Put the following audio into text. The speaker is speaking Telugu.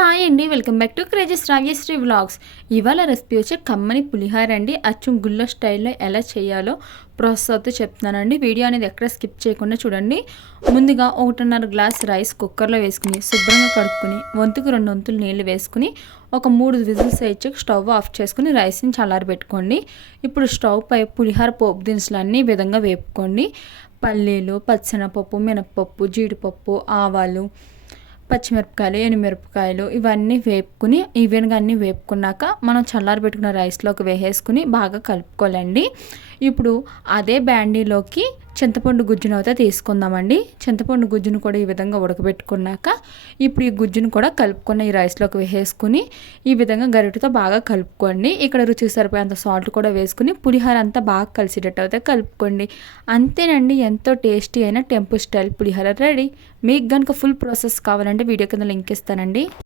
హాయ్ అండి welcome back to crazes Ravyasri vlogs. ఇవాళ రెసిపీ వచ్చే కమ్మని పులిహార అండి. అచ్చం గుల్లో స్టైల్లో ఎలా చేయాలో ప్రాసెస్ అయితే చెప్తున్నానండి. వీడియో అనేది ఎక్కడ స్కిప్ చేయకుండా చూడండి. ముందుగా ఒకటిన్నర గ్లాస్ రైస్ కుక్కర్లో వేసుకుని శుభ్రంగా కడుక్కుని వంతుకు రెండు వంతులు నీళ్ళు వేసుకుని ఒక మూడు విజిల్స్ వేయించి స్టవ్ ఆఫ్ చేసుకుని రైస్ని చల్లారబెట్టుకోండి. ఇప్పుడు స్టవ్ పై పులిహార పోపు దినుసులన్నీ అన్ని విధంగా వేపుకోండి. పల్లీలు పచ్చెనపప్పు మినపప్పు జీడిపప్పు ఆవాలు పచ్చిమిరపకాయలు ఎనిమిరపకాయలు ఇవన్నీ వేపుకుని ఈవెన్గా అన్నీ వేపుకున్నాక మనం చల్లారి పెట్టుకున్న రైస్లోకి వేసేసుకుని బాగా కలుపుకోవాలండి. ఇప్పుడు అదే బ్యాండీలోకి చింతపండు గుజ్జును అయితే తీసుకుందామండి. చింతపండు గుజ్జును కూడా ఈ విధంగా ఉడకబెట్టుకున్నాక ఇప్పుడు ఈ గుజ్జును కూడా కలుపుకున్న ఈ రైస్లోకి వేసేసుకుని ఈ విధంగా గరిటతో బాగా కలుపుకోండి. ఇక్కడ రుచికి సరిపోయేంత సాల్ట్ కూడా వేసుకుని పులిహోర అంతా బాగా కలిసేటట్టు అయితే కలుపుకోండి. అంతేనండి ఎంతో టేస్టీ అయిన టెంపుల్ స్టైల్ పులిహోర రెడీ. మీకు కనుక ఫుల్ ప్రాసెస్ కావాలంటే వీడియో కింద లింక్ ఇస్తానండి.